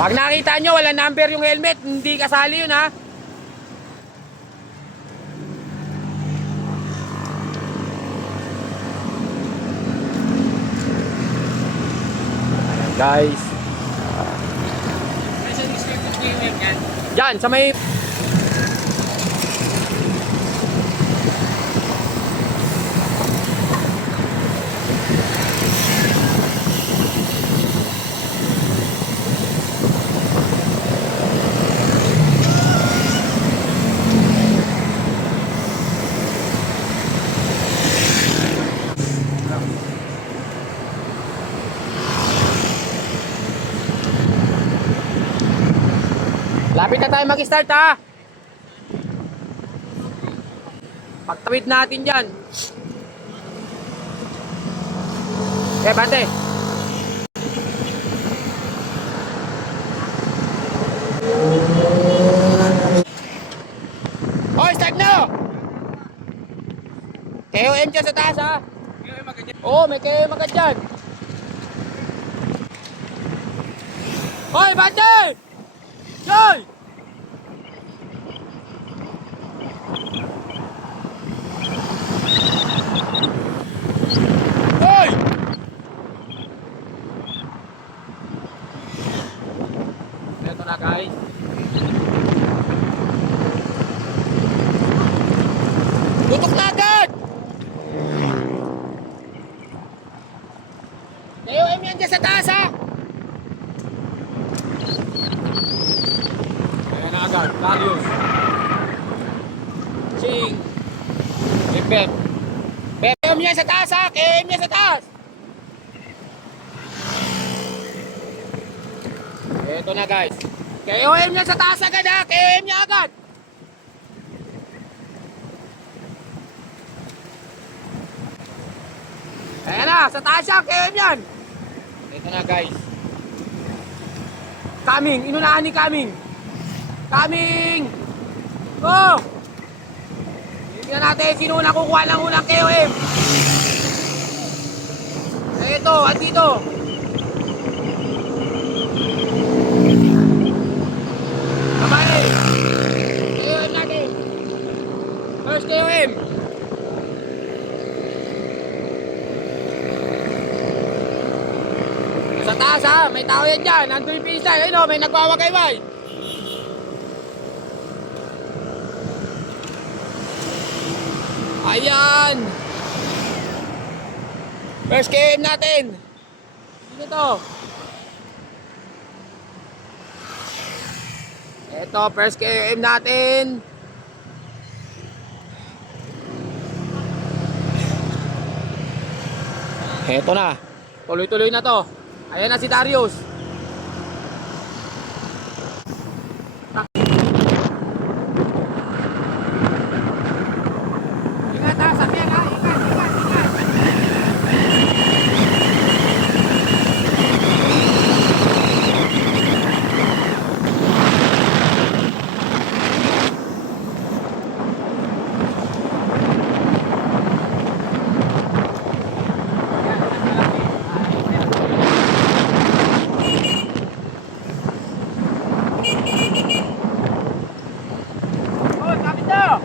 Pag nakita nyo, wala number yung helmet, hindi kasali yun ha. Ayan guys. Diyan, sa may... Lapit na tayo mag-start ha. Pagtawid natin dyan. Okay, bante. Oh, start na. KOM dyan sa taas ha. Oo, may KOM agad dyan. Hoy, bante! Joy! Hoy! Ito na guys. Tutok na agad! KOM yan dyan sa taas ha! Ayan na agad, Darius. Ching! Bep. KOM yan sa taas ha! KOM yan sa taas! Ito na guys. KOM yan sa taas agad ha! KOM yan agad! Ayan na, sa taas siya, KOM yan! Ito na guys. Coming, inunahan ni Coming. Coming! Go! Tingnan natin, sino na kukuha ng unang KOM? Ito, andito. Babae. KOM natin. First KOM. Sa taas ha, may tao yan dyan. Nandun yung pista. Ayun o, may nagwawagayway. Ayan. First KM natin. Sino to? Ito, first KM natin. Ito na. Tuloy-tuloy na to. Ayan na si Darius. Ingat ha, sabihan ha. Ingat. Oh, kapit na.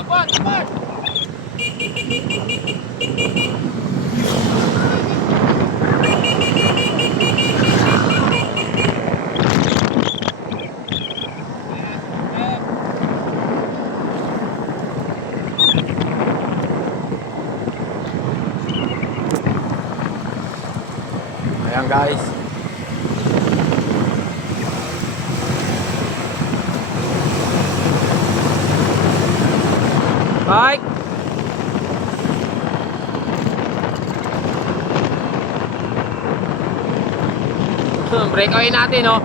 Abot! Ayan guys. Bike. Breakaway natin, oh.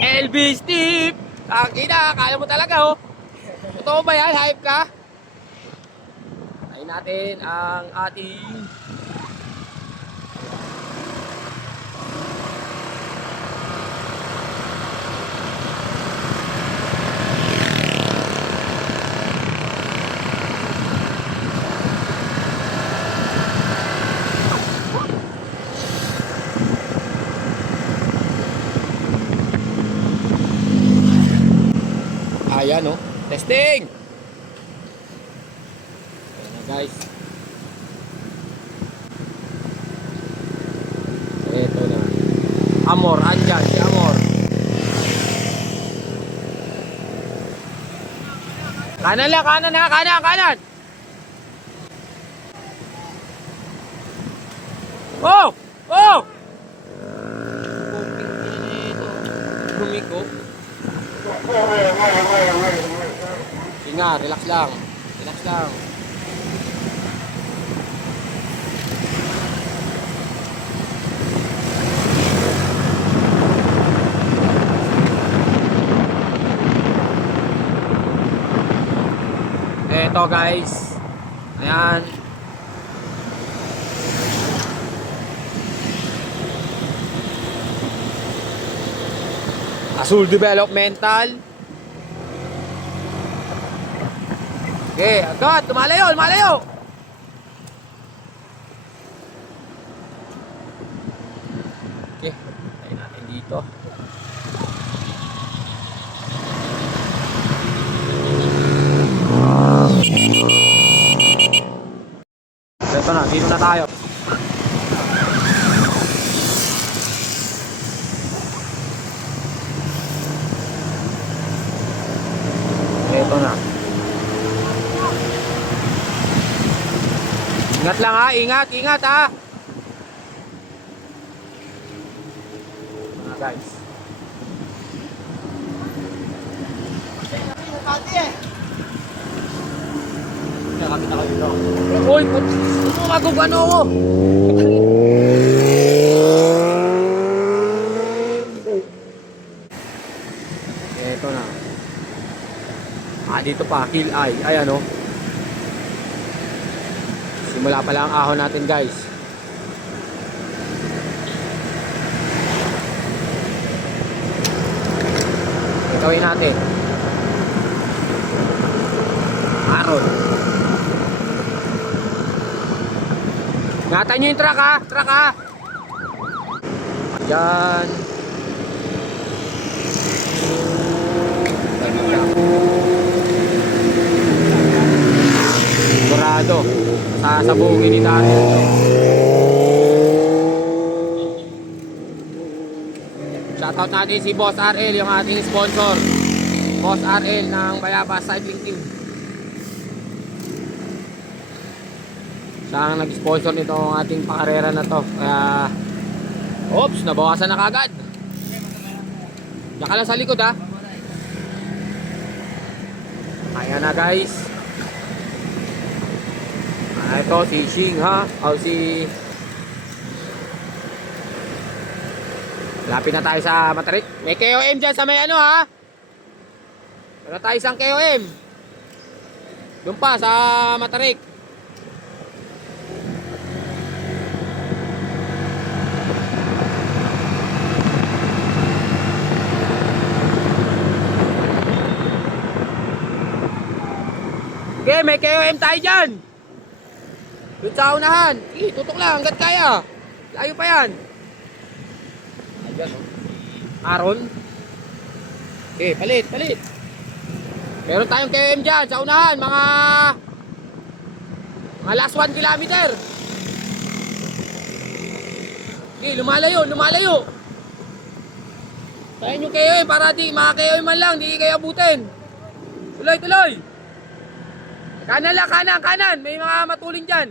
LB Steve. Akina, kaya mo talaga, oh. Totoo ba yan? Hype ka? Ayun natin ang ating ayan, oh. Testing! Ayan na, guys. Ito na. Amor, andyan si Amor. Kanan lang, kanan ha, kanan, kanan! Oh! Oh! Lumiko. Sige nga, relax lang. Relax lang. Eto guys. Ayan. Azul Developmental. Okay, agad, lumalayo, lumalayo. Okay, tayo natin dito. Ito na, dito na tayo. Ito na. Ingat lang ha, ingat, ingat ha. Mga guys. Nakakita ko dito. Uy, magugano ko. Ito na. Dito pa, kill eye. Ayan o. Simula pa lang ang ahon natin guys. Gawin natin. Aron. Ingatan nyo yung truck ha. Truck ha. Ayan. Sigurado. Sasabungin ni Daniel. Shoutout natin si Boss RL, yung ating sponsor. Boss RL ng Bayabas Cycling Team. Siya ang nag-sponsor nito ang ating pakarera na to. Kaya, oops, nabawasan na kagad. Diyan ka lang sa likod ha. Ayan na guys. Ito si Shing ha. O si... Lapit na tayo sa Matarik. May KOM dyan sa may ano ha. Meron tayo isang KOM. Doon pa sa Matarik. Okay, may KOM tayo dyan. Doon sa unahan. Sige, tutok lang hanggat kaya. Layo pa yan. Ayan o. Aron. Okay, palit, palit. Meron tayong KOM dyan sa unahan. Mga Last 1 kilometer. Okay, lumalayo, lumalayo. Kaya yung KOM para di mga KOM man lang, di kayo abutin. Tuloy, tuloy. Kanan lang, kanan, kanan. May mga matulin dyan.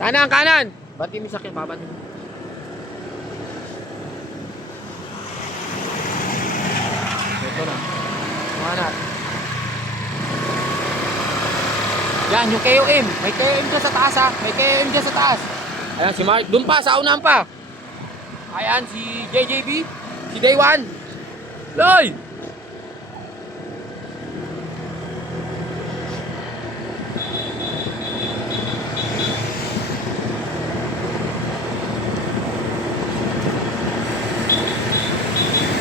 Kanan, kanan. Bati mo sakyan, babati mo. Ito na. Mga na. Yan, yung KOM. May KOM dyan sa taas ha. May KOM dyan sa taas. Ayan si Mark. Doon pa, sa unahan pa. Ayan si JJB. Si Day One. Loy!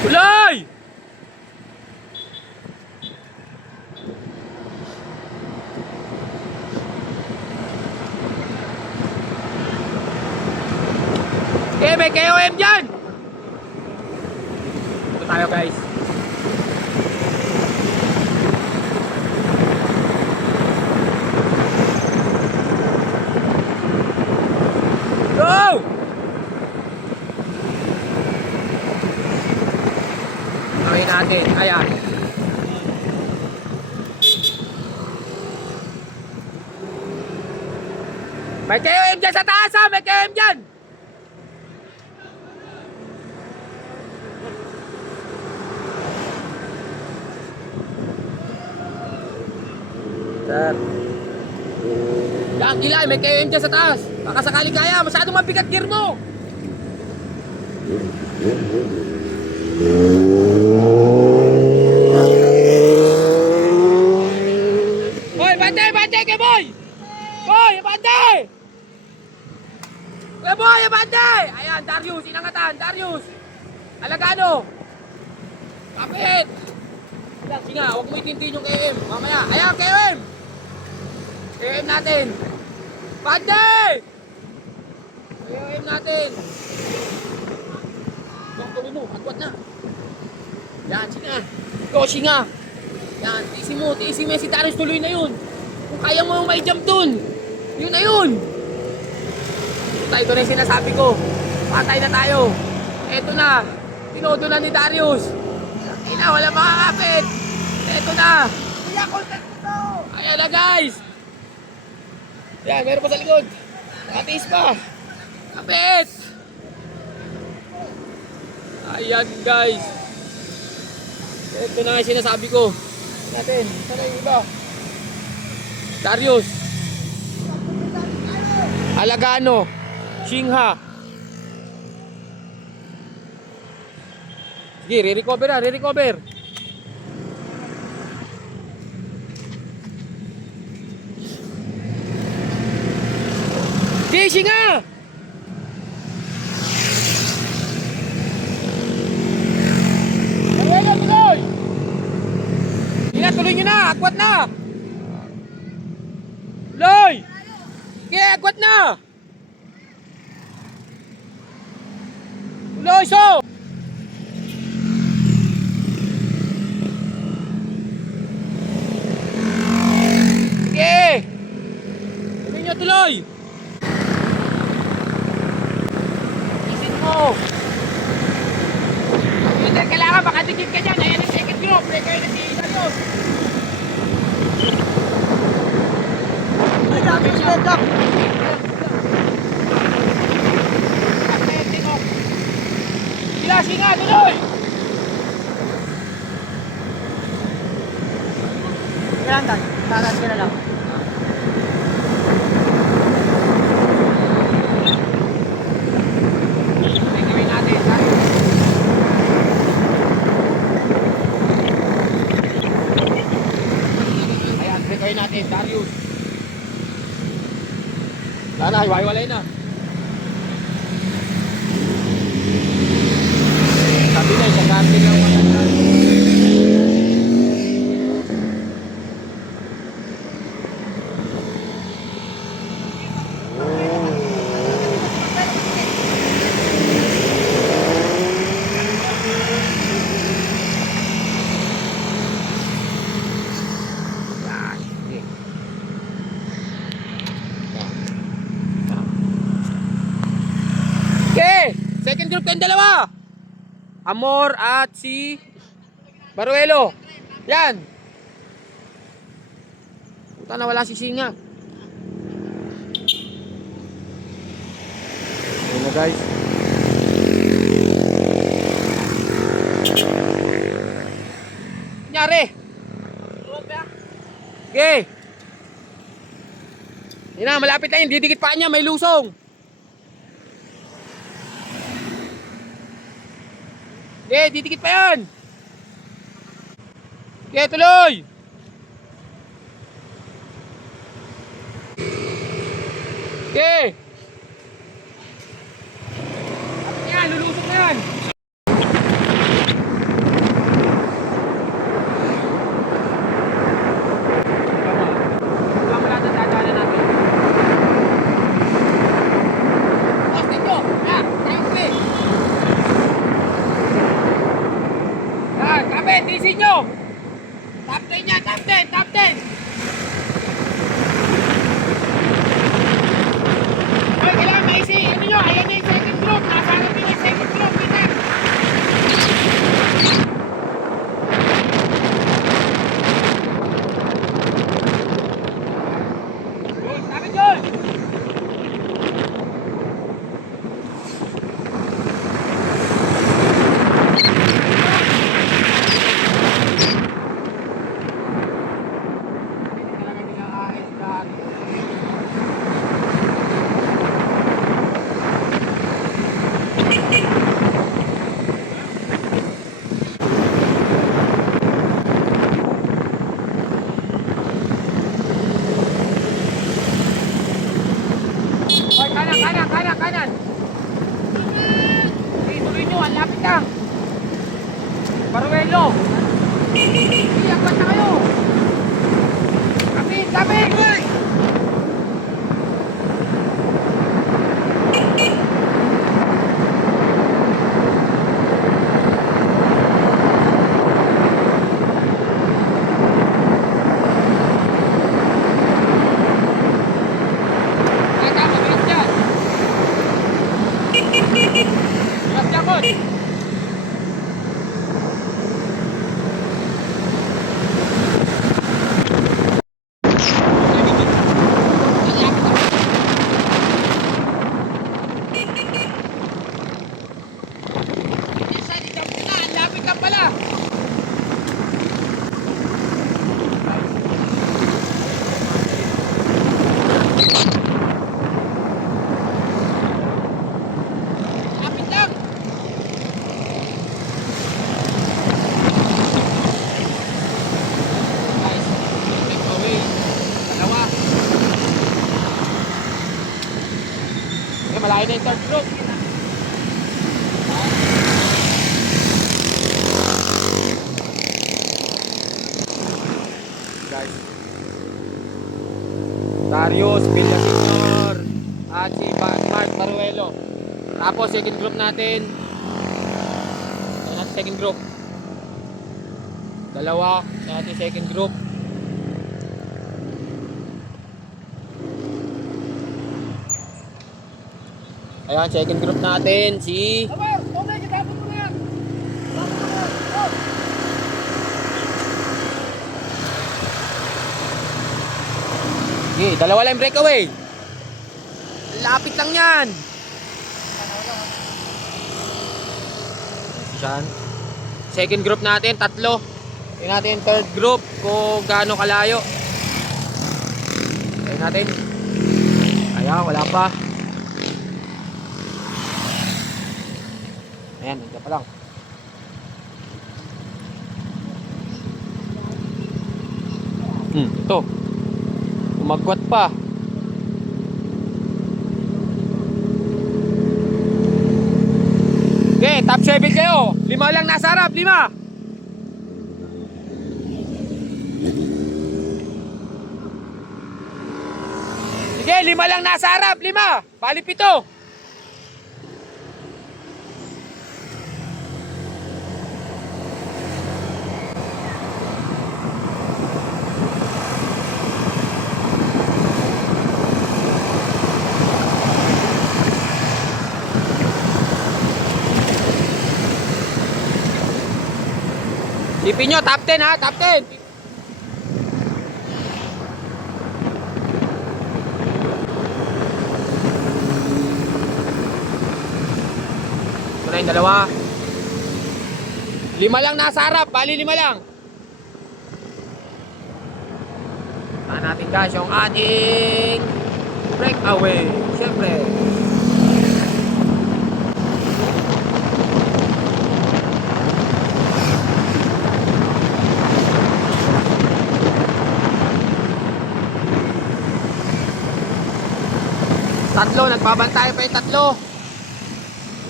Tuloy! Okay, may KOM dyan! Ito tayo guys. Go! Okay natin, ayan. May KOM dyan sa taas ha! May KOM dyan! Sir. Yan, gila, may KOM dyan sa taas. Baka sakali kaya, masyadong mabigat gear mo. Hoy, bante, bante, ke boy! Boy, bante! Ke boy, bante! Ayan, Darius, inangatan, Darius. Alagano. Kapit. Yan, sige nga, huwag mo itintin yung KM. Mamaya, ayan, KM! KM natin. Bante! KM natin. Tuloy mo, agwat na. Yan, sige nga. Go, sige nga. Yan, tiisin mo si Darius, tuloy na yun. Kung kaya mo may jump dun, yun na yun. Ito na yung sinasabi ko. Patay na tayo. Eto na. Tinodo na ni Darius. Ina, wala makakapit. Eto na. Ayan na guys. Yan, meron pa sa likod. Nakatiis pa. Kapit. Ayan guys. Ito na yung sinasabi ko. Natin, sana yung iba. Darius. Alagano. Shingha. Sige, re-recover na, re-recover. Sige, Shingha! Tuloy na, tuloy! Sige na, tuloy nyo na, akwat na! Tuloy! Sige, akwat na! Tuloy, so! Sige! Tuloy nyo, tuloy! Isin mo! Hindi, kailangan makadikit ka dyan. Ayan ang second group. Breaker na si Darius. Ay, dami siya. Sila, singa, tuloy! Kailan tayo? Tatas ka na lang. May gawin natin. Ayan, may gawin natin. Darius. Sana, hiwa-hiwalay na. Sabi na, sa karting lang matanda. kayong dalawa. Amor at si Baruelo. Yan. Puta na, wala si Singa. Ayan na guys. Nyari. Okay. Yan na, malapit na yun. Didikit pa niya, may lusong. Okay, didikit pa yan. Okay, tuloy. Okay. Yan, lulusok na yan. Tisin nyo! Top 10 yan! Top 10! Top 10! Ay, kailangan maisi! Ano nyo? Ayan na yung second group! Nasa harap nyo yung second group! Peter! Yun! Sabi yun! Kanan! Tuloy nyo, ang lapit lang! Baruelo! Iagpat na kayo! Kapit! Kapit! Malayo na yung third group. Guys. Darius Villaseñor at si Mark Baruelo. Tapos second group natin. Ito natin second group. Dalawa. Ito natin second group. Ayan, second group natin, si... Okay, dalawa lang breakaway. Lapit lang yan. Diyan. Second group natin, tatlo. Tingnan natin third group kung gaano kalayo. Tingnan natin. Ayan, wala pa. Ayan, ito pa lang. Ito. Umagwat pa. Okay, top 7 kayo. 5 lang nasa harap, 5. Sige, 5 lang nasa harap, 5. Bali 7. Tipin nyo, top 10 ha, top 10. Ito na yung dalawa. 5 lang nasa harap, bali 5 lang. Saan natin guys yung ating breakaway. Siyempre. Tatlo, nagbabantay pa yung tatlo.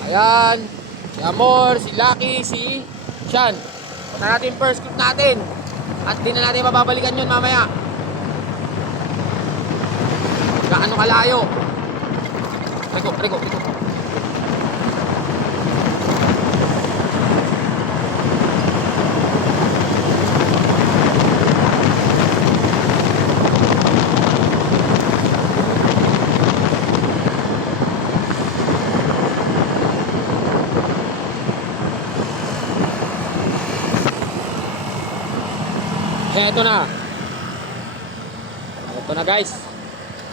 Ayan. Si Amor, si Lucky, si Sean. Punta natin first group natin. At di na natin mababalikan yun mamaya. Gaano kalayo. Reko. Ito na. Ito na guys.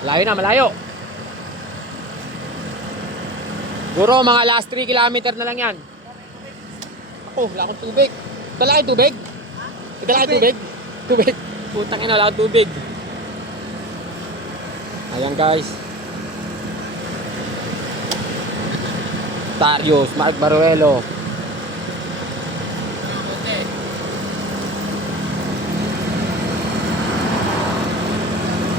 Malayo. Siguro mga last 3 kilometer na lang yan. Ako, wala akong tubig. Dala kayo tubig? Dala kayo tubig? Tubig. Putang ina, wala akong tubig. Ayan guys. Darius, Mark Baruelo.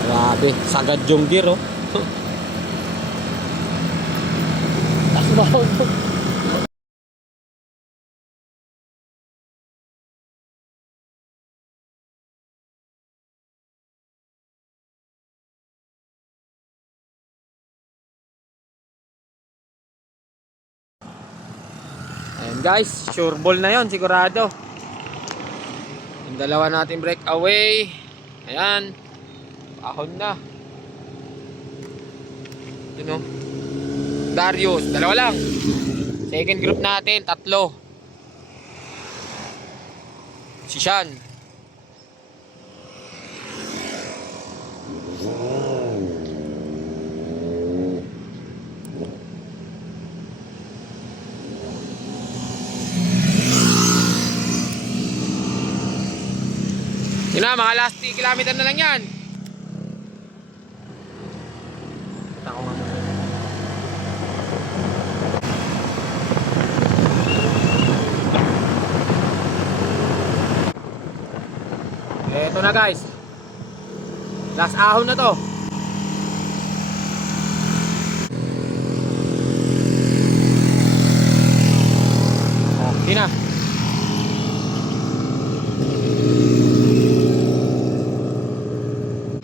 Grabe, sagad yung gear oh. Tasbahon. Ayan guys, sure ball na yon sigurado. Yung dalawa natin breakaway. Ayan. Ahon na. Yun o. Darius, dalawa lang. Second group natin, 3. Si Sean. Yun na, mga last 3 kilometer na lang yan. Ito na guys. Last ahon na to. Okay na.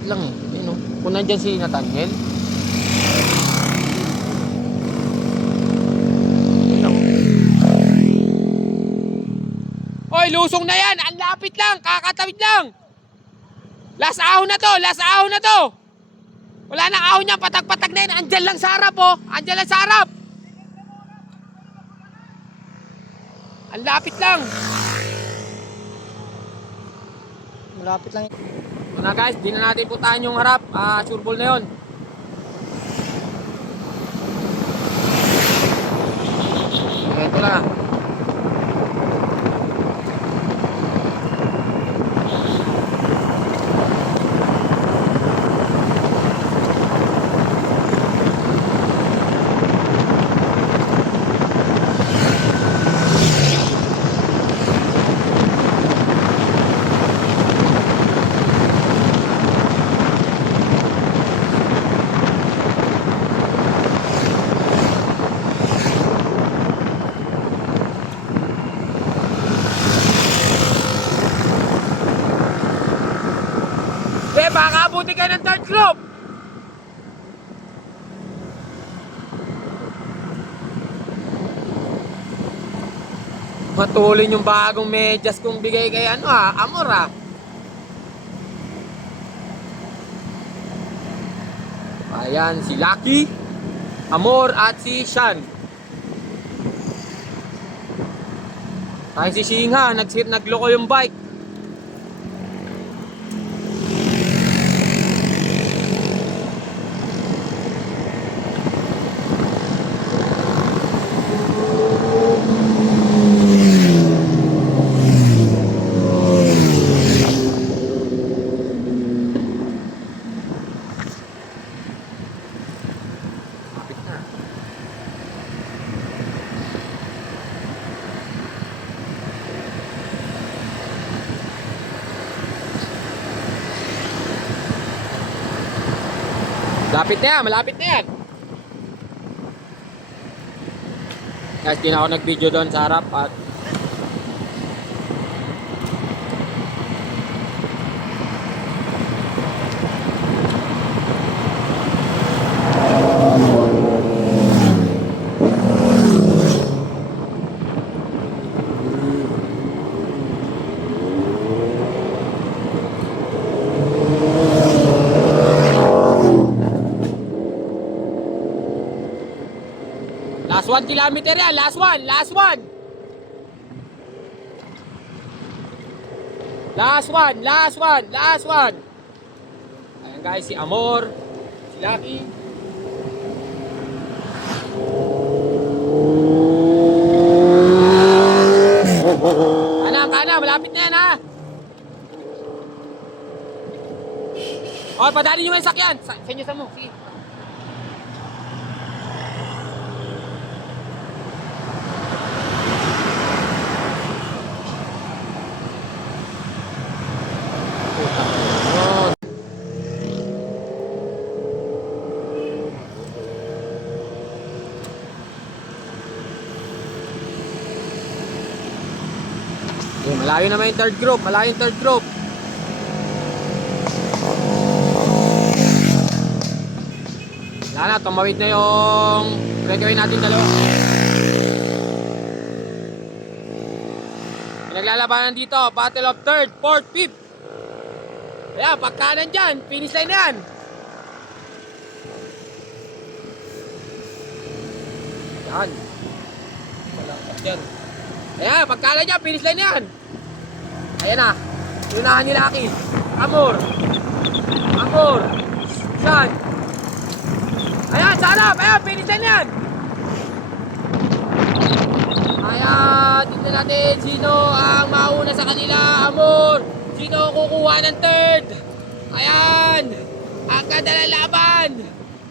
Lang, yun o. Kung nandyan si Nathaniel. Oy, lusong na yan. Ang lapit lang. Kakatawid lang. Last ahon na to. Wala nang ahon yan. Patag-patag na yan. Andyan lang sa harap oh. Ang lapit lang. Malapit lang. Ito na guys. Di na natin putahan yung harap. Sure ball na yun. Ito na. Baka abuti kayo ng third group. Matulin yung bagong medyas kong bigay kay Amor Ayan, si Lucky, Amor at si Sean. Tayo si Singha, nagloko yung bike. Kapit na. Malapit na yan, malapit na yan. Guys, di na ako nag-video doon sa harap at last 1 kilometer yan, last one. Last one. Ayan guys, si Amor, si Lucky. Kanan, malapit na yan ha. O, padali nyo yung sakyan. Sa inyo sa mo, sige. Okay, malayo naman yung third group. Wala na, tumawid na yung breakaway natin dalawa. Pinaglalabanan dito, battle of third, fourth, fifth. Kaya pagkanan dyan, finish line na yan. Yan. Malangkas yan. Ayan, pagkanan dyan, finish line na yan. Ayan na. Unahan nyo Lucky. Amor. Saan? Ayan, sa harap. Ayan, finish line na yan. Ayan, tignan natin sino ang mauna sa kanila. Amor. Sino ang kukuha ng third? Ayan. Ang ganda ng laban.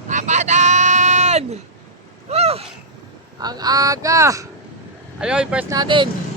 Tapatan. Ang aga. Ayun, first natin.